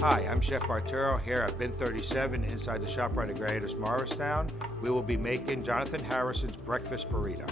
Hi, I'm Chef Arturo here at Bin 37 inside the ShopRite at Greatest Morristown. We will be making Jonathan Harrison's breakfast burrito.